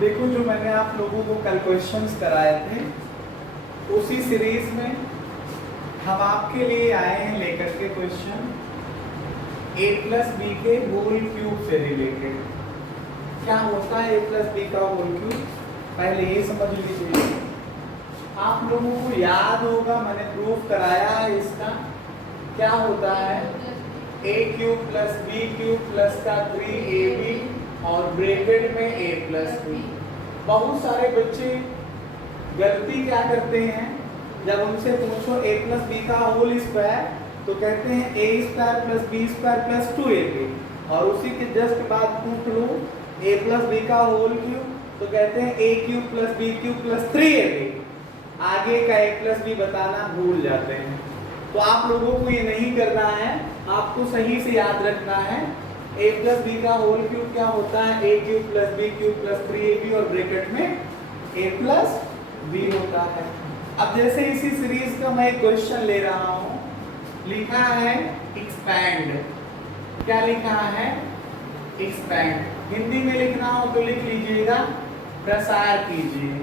देखो जो मैंने आप लोगों को कल क्वेश्चंस कराए थे उसी सीरीज में हम आपके लिए आए हैं लेकर के क्वेश्चन a प्लस बी के होल क्यूब से रिलेटेड। क्या होता है a प्लस बी का होल क्यूब, पहले ये समझ लीजिए। आप लोगों को याद होगा मैंने प्रूफ कराया है इसका। क्या होता है a cube plus B cube plus का 3ab और ब्रैकेट में a प्लस बी। बहुत सारे बच्चे गलती क्या करते हैं, जब उनसे पूछो a प्लस बी का होल स्क्वायर तो कहते हैं a square plus B square plus 2ab और उसी के जस्ट बाद पूछ लो a प्लस बी का होल क्यूब तो कहते हैं a cube plus B cube plus 3ab। आगे का a प्लस बी बताना भूल जाते हैं। तो आप लोगों को ये नहीं करना है, आपको सही से याद रखना है a प्लस बी का होल क्यूब क्या होता है a cube plus B cube plus 3ab और ब्रैकेट में a प्लस बी होता है। अब जैसे इसी सीरीज का मैं एक क्वेश्चन ले रहा हूं, लिखा है एक्सपैंड। क्या लिखा है एक्सपैंड। हिंदी में लिखना हो तो लिख लीजिएगा प्रसार कीजिए।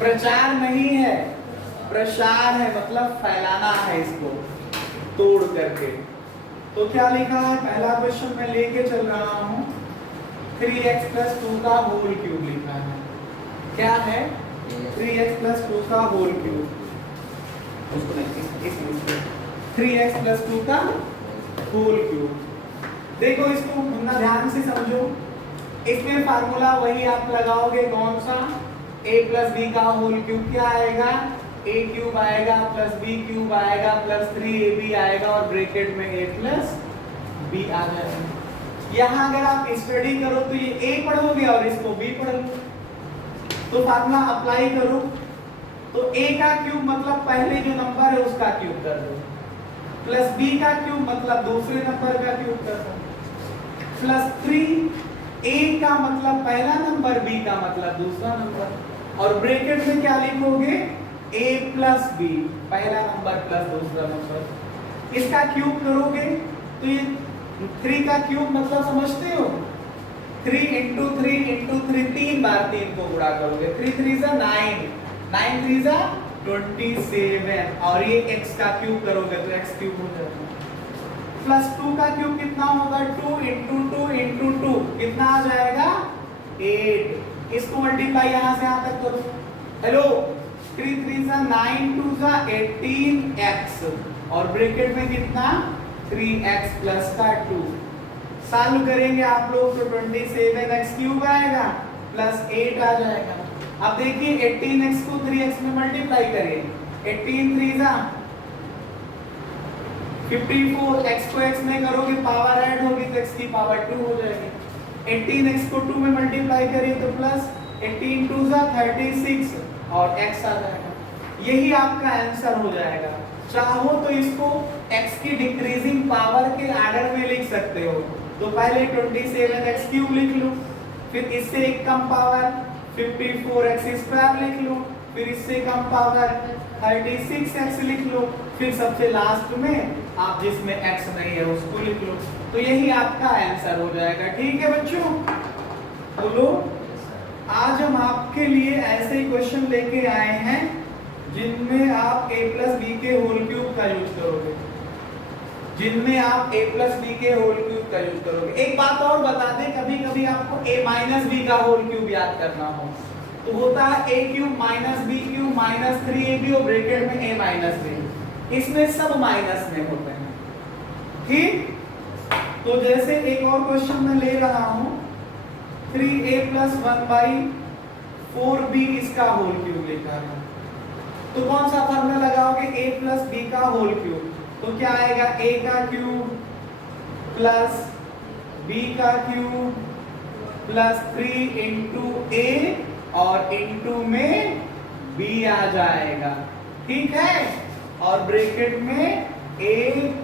प्रचार नहीं है प्रसार है, मतलब फैलाना है इसको तोड़ करके। तो क्या लिखा है, पहला क्वेश्चन मैं लेके चल रहा हूं 3x प्लस 2 का होल क्यूब लिखा है। क्या है 3x प्लस 2 का होल क्यूब, उसको नहीं 3x प्लस 2 का होल क्यूब। देखो इसको ना ध्यान से समझो। इसमें फार्मूला वही आप लगाओगे, कौन सा a प्लस बी का होल क्यूब क्या आएगा a क्यूब आएगा प्लस b क्यूब आएगा प्लस 3ab आएगा और ब्रैकेट में a प्लस b आ जाएगा। यहाँ अगर आप स्टडी करो तो ये a पढ़ोगे और इसको b पढ़ोगे, तो फार्मूला अप्लाई करो। तो a का क्यूब मतलब पहले जो नंबर है उसका क्यूब कर दो, प्लस b का क्यूब मतलब दूसरे नंबर का क्यूब कर दो, प्लस 3 a का मतलब पहला नंबर, b का मतलब दूसरा नंबर और ब्रैकेट में क्या लिखोगे a प्लस b पहला नंबर प्लस दूसरा नंबर। इसका क्यूब करोगे तो ये 3 का क्यूब मतलब समझते हो 3 इंटू 3 इंटू 3 3 बार 3 को गुणा करोगे 3 3 जा 9 9 3 जा 27 और ये x का क्यूब करोगे तो x क्यूब हो जाएगा। प्लस 2 का क्यूब कितना होगा 2 इंटू 2 इंटू 2 कितना आ जाएगा 8। इसको मल्टीप्लाई यहाँ से यहाँ तक करो। हेलो 3 3 जा 9 2 जा 18x और ब्रैकेट में कितना 3x प्लस का 2। सॉल्व करेंगे आप लोग तो 27x क्यूब आएगा प्लस 8 आ जाएगा। अब देखिए 18x को 3x में मल्टीप्लाई करिए 18 3 जा 54, x को x में करोगे पावर ऐड होगी तो x की पावर 2 हो जाएगी। 18x को 2 में मल्टीप्लाई करिए तो प्लस 18 2 जा 36 और x आ जाएगा। यही आपका आंसर हो जाएगा। चाहो तो इसको x की डिक्रीजिंग पावर के आर्डर में लिख सकते हो, तो पहले 27x क्यूब लिख लो, फिर इससे एक कम पावर 54x स्क्वायर लिख लो, फिर इससे कम पावर 36x लिख लो, फिर सबसे लास्ट में आप जिसमें x नहीं है उसको लिख लो। तो यही आपका आंसर हो जाएगा। ठीक है बच्चों, बोलो। आज हम आपके लिए ऐसे क्वेश्चन लेके आए हैं जिनमें आप a प्लस बी के होल क्यूब का यूज करोगे, जिनमें आप a प्लस बी के होल क्यूब का यूज करोगे। एक बात और बता दें, कभी कभी आपको a माइनस बी का होल क्यूब याद करना हो तो होता है a cube minus B cube minus 3ab और ब्रैकेट में a माइनस बी। इसमें सब माइनस में होते हैं। ठीक, तो जैसे एक और क्वेश्चन मैं ले रहा हूं 3a प्लस 1/4b इसका होल क्यूब लिखा है, तो कौन सा फॉर्मूला लगाओगे a प्लस b का होल क्यूब, तो क्या आएगा a का क्यूब प्लस b का क्यूब प्लस 3 इंटू a और इंटू में b आ जाएगा। ठीक है, और ब्रैकेट में a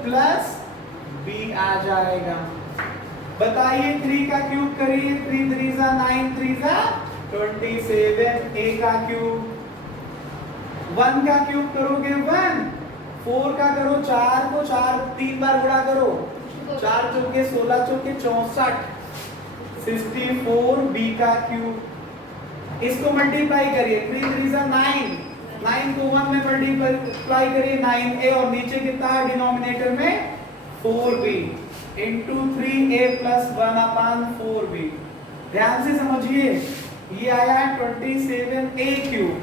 प्लस b आ जाएगा। बताइए 3 का क्यूब करिए 3 3 जा 9 3 जा 27 a का क्यूब 1 का क्यूब करोगे 1 4 का करो 4 को 4 3 बार गुणा करो 4 चौके 16 चौके 64 64 b का क्यूब। इसको मल्टीप्लाई करिए, 3 3 जा 9, 9 को 1 में मल्टीप्लाई करिए 9a, और नीचे कितना है डिनोमिनेटर में 4b into 3a plus 1/4b। ध्यान से समझिए, ये आया 27a क्यूब,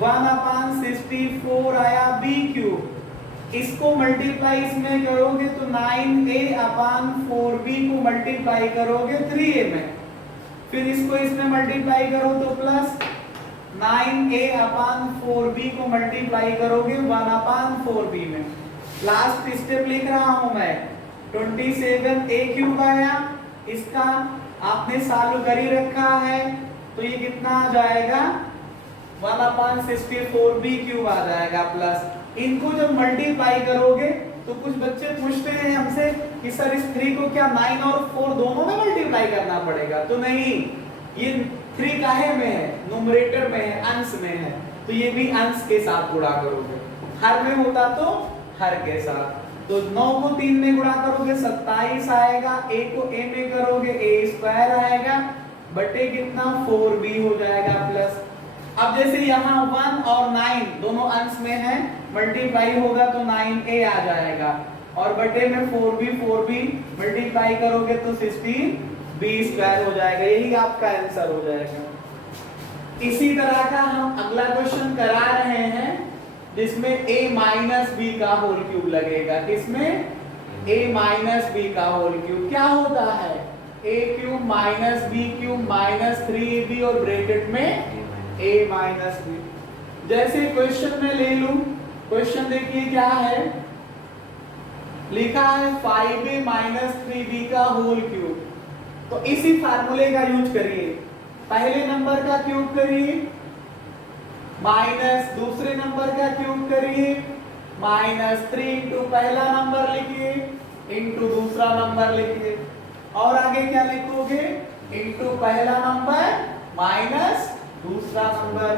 1/64 आया b क्यूब। इसको मल्टीप्लाई इसमें करोगे तो 9a/4b को मल्टीप्लाई करोगे 3a में, फिर इसको इसमें मल्टीप्लाई करो तो प्लस 9a/4b को मल्टीप्लाई करोगे 1/4b में। लास्ट स्टेप लिख रहा हूं मैं, 27a क्यूब आया, इसका आपने सॉल्व कर ही रखा है, तो ये कितना आ जाएगा 1/64b क्यूब आ जाएगा, प्लस इनको जब मल्टीप्लाई करोगे तो कुछ बच्चे पूछते हैं हमसे कि सर इस 3 को क्या 9 और 4 दोनों में मल्टीप्लाई करना पड़ेगा? तो नहीं, ये 3 काहे में है? न्यूमरेटर में है, अंश में है, तो ये भी अंश के साथ गुणा करोगे। हर में होता तो हर के साथ। तो 9 को 3 में गुणा करोगे 27 आएगा, a को a में करोगे a² आएगा, बटे कितना 4b हो जाएगा प्लस। अब जैसे यहाँ 1 और 9 दोनों अंश में है, मल्टीप्लाई होगा तो 9a आ जाएगा, और बटे में 4b मल्टीप्लाई करोगे तो 16b² हो जाएगा। यही आपका आंसर हो जाएगा। इसी तरह का हम अगला क्वेश्चन करा रहे हैं जिसमें a माइनस b का होल क्यूब लगेगा। किसमें? a माइनस b का होल क्यूब। क्या होता है? a cube minus b cube minus 3ab और ब्रैकेट में a माइनस b। जैसे क्वेश्चन में ले लूं, क्वेश्चन देखिए क्या है, लिखा है 5a माइनस 3b का होल क्यूब। तो इसी फार्मूले का यूज करिए, पहले नंबर का क्यूब करिए माइनस दूसरे नंबर का क्यूब करिए माइनस 3 इंटू पहला नंबर लिखिए इंटू दूसरा नंबर लिखिए, और आगे क्या लिखोगे? इंटू पहला नंबर माइनस दूसरा नंबर।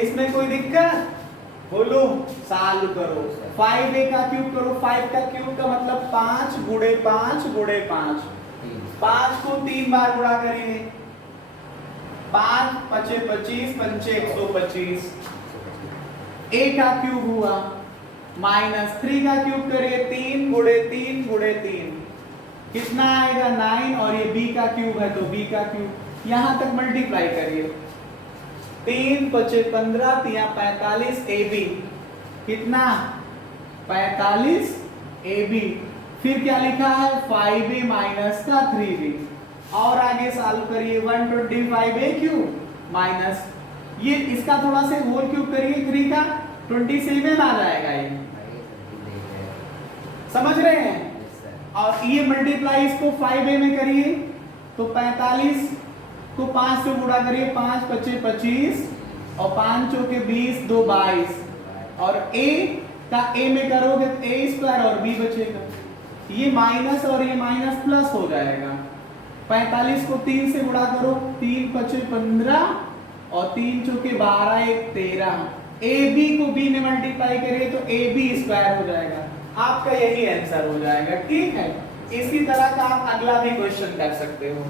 इसमें कोई दिक्कत? बोलो, सॉल्व करो। 5a का क्यूब करो, 5 का क्यूब का मतलब 5 गुणे 5 गुणे 5, 5 को 3 बार गुणा करिए, 5 5 25 5 125। a का क्यूब हुआ माइनस 3 का क्यूब करिए, 3 गुणे 3 गुणे 3 कितना आएगा 9, और ये b का क्यूब है तो b का क्यूब। यहां तक मल्टीप्लाई करिए, 3 5 15 3 45 ab, कितना 45 ab। फिर क्या लिखा है? 5a माइनस का 3b, और आगे सॉल्व करिए 125a क्यूब माइनस, ये इसका थोड़ा से होल क्यूब करिए 3 का 27 आ जाएगा, ये समझ रहे हैं? और ये मल्टीप्लाई इसको 5a में करिए तो 45 को 5 से गुणा करिए, 5 5 25 और 5 चौके 20 2 22, और a का a में करोगे तो a² और b बचेगा, ये माइनस और ये माइनस प्लस हो जाएगा। 45 को 3 से गुणा करो, 3 5 15 और 3 चौके 12 1 13, ab को b में मल्टीप्लाई करिए तो ab² हो जाएगा। आपका यही आंसर हो जाएगा, ठीक है। इसी तरह का आप अगला भी क्वेश्चन कर सकते हो।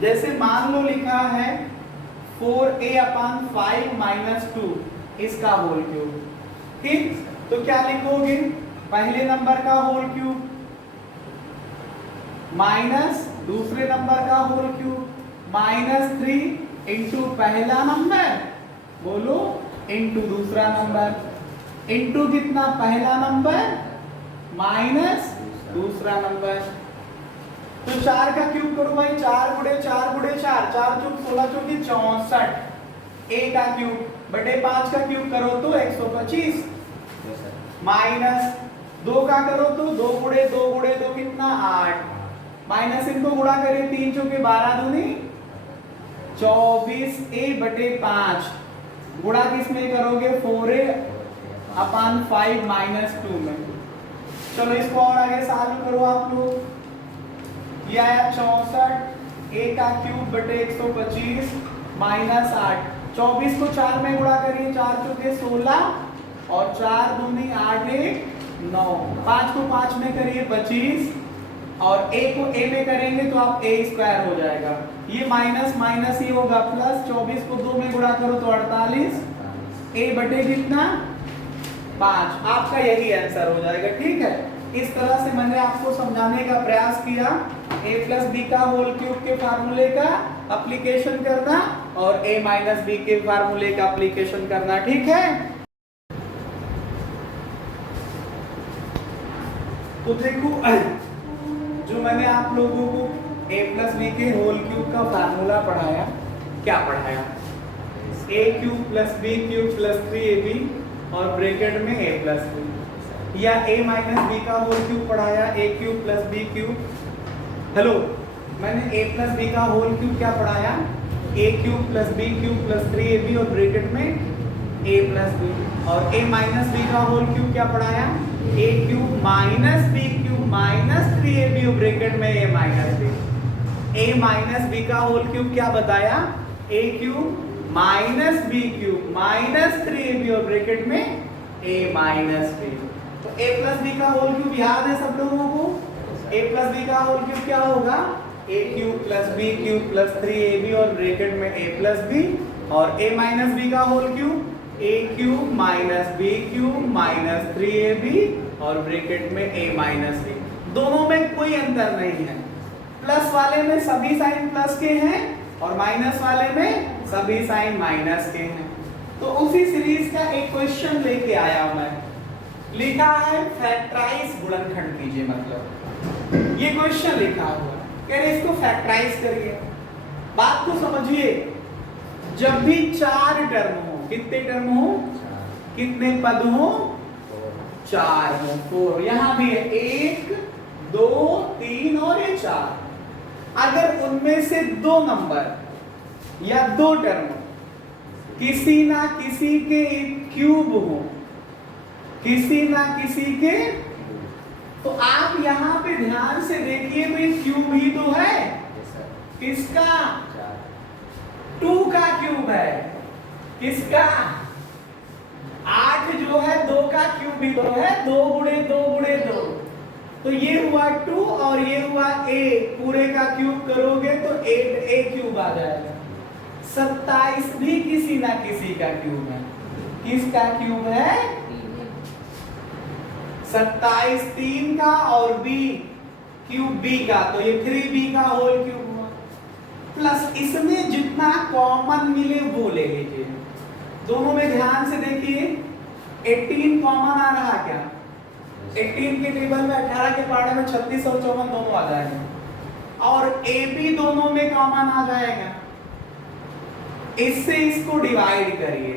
जैसे मान लो लिखा है 4a/5 माइनस 2 इसका होल क्यूब, ठीक। तो क्या लिखोगे? पहले नंबर का होल क्यूब माइनस दूसरे नंबर का होल क्यूब माइनस 3 इंटू पहला नंबर, बोलो, इंटू दूसरा नंबर, इंटू कितना? पहला नंबर माइनस दूसरा नंबर। तो 4 का क्यूब करो भाई, 4 गुणे 4 गुणे 4, 4 चौक 16 चौकी 64, a का क्यूब बटे 5 का क्यूब करो तो 125, माइनस 2 का करो तो 2 गुणे 2 कितना 8, माइनस इनको गुणा करिए 3 चौके 12 दूनी 24a बटे 5, गुणा किस में करोगे? 4a/5 माइनस 2 में। चलो इसको और आगे सॉल्व करो आप लोग। ये आया 64, a का क्यूब बटे 125 माइनस 8, 24 को 4 में गुणा करिए, 4 चौके 16 और 4 दूनी 8 1 9, 5 को 5 में करिए 25, और a को a में करेंगे तो आप a स्क्वायर हो जाएगा, ये माइनस माइनस ये होगा प्लस, 24 को 2 में गुणा करो तो 48, a बटे कितना 5, आपका यही आंसर हो जाएगा। ठीक है, इस तरह से मैंने आपको समझाने का प्रयास किया, a प्लस बी का होल क्यूब के फार्मूले का एप्लीकेशन करना और a माइनस बी के फार्मूले का एप्लीकेशन करना। ठीक है, तो देखो जो मैंने आप लोगों को a प्लस बी के होल क्यूब का फार्मूला पढ़ाया, क्या पढ़ाया, a cube plus B cube plus 3ab और ब्रैकेट में a प्लस बी, या a माइनस बी का होल क्यूब पढ़ाया, a cube plus B cube, hello मैंने a प्लस बी का होल क्यूब क्या पढ़ाया, a cube plus B cube plus 3ab और ब्रैकेट में a प्लस बी, और a माइनस बी का होल क्यूब क्या पढ़ाया, a cube minus B cube minus 3ab और ब्रैकेट में a minus B, a minus B का होल क्यूब क्या बताया, a cube minus B cube minus 3ab और ब्रैकेट में a माइनस बी। तो a प्लस बी का होल क्यूब याद है सब लोगों को, a प्लस बी का होल क्यूब क्या होगा, a cube plus B cube plus 3ab और ब्रैकेट में a प्लस बी, और a माइनस बी का whole cube a cube minus B cube minus 3ab और ब्रैकेट में a माइनस बी। दोनों में कोई अंतर नहीं है, प्लस वाले में सभी साइन प्लस के हैं और माइनस वाले में सभी साइन माइनस के हैं। तो उसी सीरीज का एक क्वेश्चन लेके आया मैं, लिखा है फैक्टराइज गुणनखंड कीजिए, मतलब ये क्वेश्चन लिखा हुआ कह रहे इसको फैक्टराइज करिए। बात को समझिए, जब भी 4 टर्म हो, कितने टर्म हो, कितने पद हो, 4 हो, 4, यहां भी है 1 2 3 और ये 4, अगर उनमें से 2 नंबर या 2 टर्म किसी ना किसी के क्यूब हो, किसी ना किसी के, तो आप यहाँ पे ध्यान से देखिए भाई क्यूब ही तो है, किसका, 2 का क्यूब है, किसका, 8 जो है 2 का क्यूब ही तो है, 2 गुणे 2 गुणे 2, तो ये हुआ 2 और ये हुआ a, पूरे का क्यूब करोगे तो 8a क्यूब आ जाएगा। 27 भी किसी ना किसी का क्यूब है, किसका क्यूब है, 27 3 का और b क्यूब b का, तो ये 3b का होल क्यूब हुआ, प्लस इसमें जितना कॉमन मिले वो ले लीजिए। दोनों में ध्यान से देखिए, 18 कॉमन आ रहा क्या, 18 के टेबल में 18 के पार्ट में 36 और 54 दोनों आ जाएंगे, और ab दोनों में कॉमन आ जाएगा। इससे इसको डिवाइड करिए,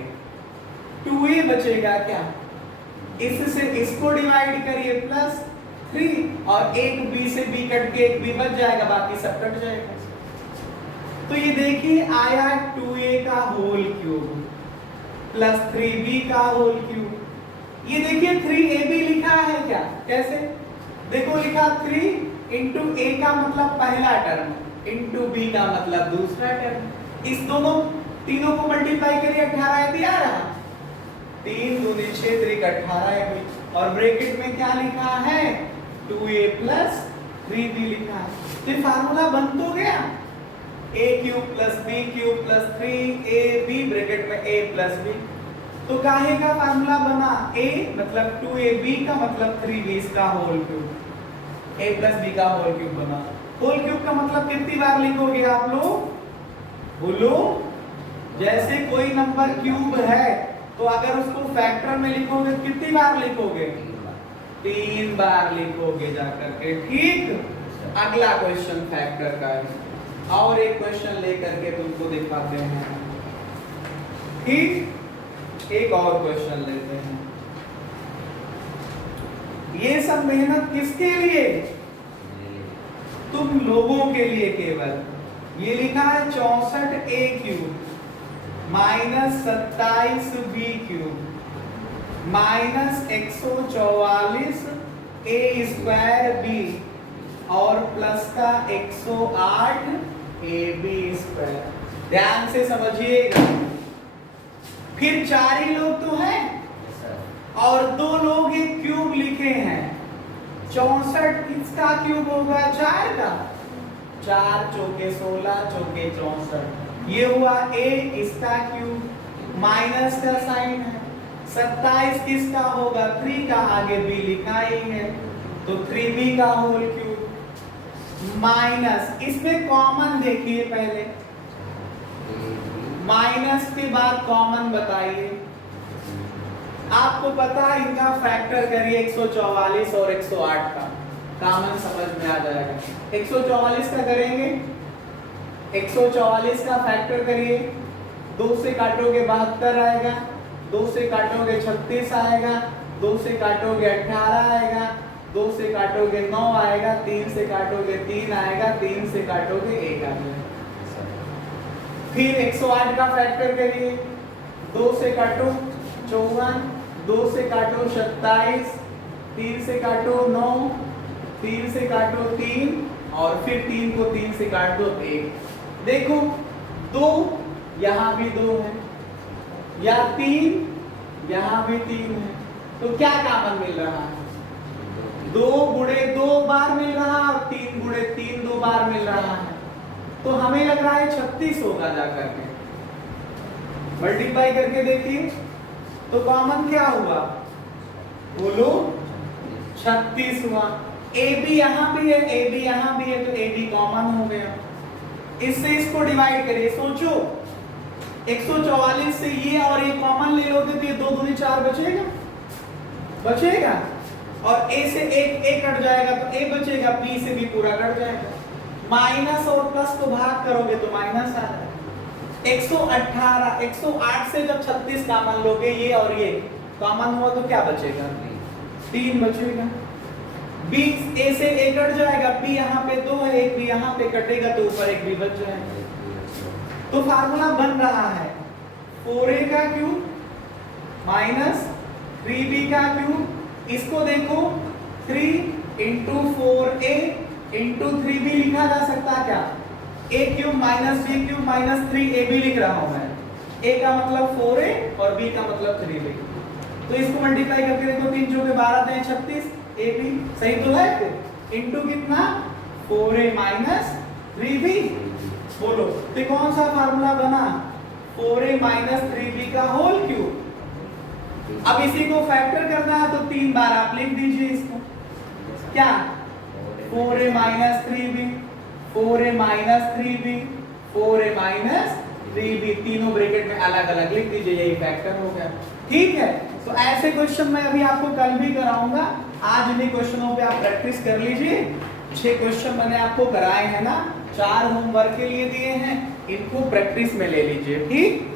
2a बचेगा क्या, इससे इसको डिवाइड करिए प्लस 3, और एक b से b कट के एक b बच जाएगा, बाकी सब कट जाएगा। तो ये देखिए आया 2a का होल क्यूब प्लस 3b का होल क्यूब, ये देखिए 3ab लिखा है क्या, कैसे देखो, लिखा 3 इंटू a का मतलब पहला टर्म इंटू b का मतलब दूसरा टर्म, इस दोनों तीनों को मल्टीप्लाई करिए, 18 भी आ रहा, 3 दूनी 6 3 18 है, और ब्रैकेट में क्या लिखा है, 2a प्लस 3b लिखा है। तो फार्मूला बन तो गया, a cube plus b cube plus 3ab bracket में a प्लस b, तो काहे का फार्मूला बना, a मतलब 2ab का मतलब 3b का whole cube, a plus b का होल क्यूब बना। होल क्यूब का मतलब कितनी बार लिखोगे आप लोग, बोलो, जैसे कोई नंबर क्यूब है तो अगर उसको फैक्टर में लिखोगे कितनी बार लिखोगे, 3 बार लिखोगे जाकर के। ठीक, अगला क्वेश्चन फैक्टर का है, और एक क्वेश्चन लेकर के तुमको दिखाते हैं। ठीक, एक और क्वेश्चन लेते हैं। ये सब मेहनत किसके लिए, तुम लोगों के लिए केवल। ये लिखा है 64a cube minus 27b cube minus 144 a square b और प्लस का 108 ab स्क्वायर। ध्यान से समझिएगा, फिर 4 ही लोग तो हैं और 2 लोग एक क्यूब लिखे हैं, 64 किसका क्यूब होगा? 4 का। 4 चौके 16 चौके 64, ये हुआ a, इसका क्यूब माइनस का साइन है। 27 किसका होगा? 3 का, आगे b लिखा ही है तो 3b का होल क्यूब माइनस, इसमें कॉमन देखिए पहले, माइनस के बाद कॉमन बताइए। आपको पता है इनका फैक्टर करिए 144 और 108 का, कॉमन समझ में आ जाएगा। 144 का करेंगे, 144 का फैक्टर करिए, 2 से काटोगे 72 आएगा, 2 से काटोगे 36 आएगा, 2 से काटोगे 18 आएगा, 2 से काटोगे 9 आएगा, 3 से काटोगे 3 आएगा, 3 से काटोगे 1 आएगा। फिर 108 का फैक्टर करिए, 2 से काटो 54, 2 से काटो 27, 3 से काटो 9, 3 से काटो 3 और फिर 3 को 3 से काट दो 1। देखो 2 यहाँ भी 2 है, या 3 यहाँ भी 3 है, तो क्या कॉमन मिल रहा है? 2 गुणे 2 बार मिल रहा है और 3 गुणे 3 2 बार मिल रहा है, तो हमें लग रहा है 36 होगा जाकर के। मल्टीप्लाई करके देखिए तो कॉमन क्या हुआ? बोलो 36 हुआ। ए बी यहाँ भी है, ए बी यहाँ भी है, तो ए बी कॉमन हो गया। इससे इसको डिवाइड करिए, सोचो 144 से ये और ये कॉमन ले लोगे तो ये 2 दूनी 4 बचेगा, बचेगा, और ए से एक कट जाएगा तो ए बचेगा, बी से भी पूरा कट जाएगा। माइनस और प्लस को भाग करोगे तो माइनस आ जाएगा। 118 108 से जब 36 कॉमन लोगे, ये और ये कॉमन हुआ तो क्या बचेगा? 3 बचेगा। b a से a कट जाएगा, b यहाँ पे 2 है, एक भी यहाँ पे कटेगा तो ऊपर एक भी बच जाएगा। तो फार्मूला बन रहा है 4a का क्यूब माइनस 3b का क्यूब। इसको देखो 3 इंटू 4a इंटू 3b लिखा जा सकता क्या? a cube minus b cube minus 3ab लिख रहा हूं मैं। a का मतलब 4a और b का मतलब 3b। तो इसको मल्टीप्लाई करके देखो, 3 चौके 12 दें 36, ab सही तो है, फिर इंटू कितना? 4a minus 3b। बोलो तो कौन सा फार्मूला बना? 4a माइनस 3b का होल क्यूब। अब इसी को फैक्टर करना है तो 3 बार आप लिख दीजिए इसको, क्या? 4a minus 3b, 4a minus 3b, 4a minus 3b, तीनों ब्रैकेट में अलग अलग लिख दीजिए, यही फैक्टर हो गया। ठीक है, तो ऐसे क्वेश्चन मैं अभी आपको कल भी कराऊंगा, आज इन्हीं क्वेश्चनों पे आप प्रैक्टिस कर लीजिए। 6 क्वेश्चन मैंने आपको कराए हैं ना, 4 होमवर्क के लिए दिए हैं, इनको प्रैक्टिस में ले लीजिए। ठीक।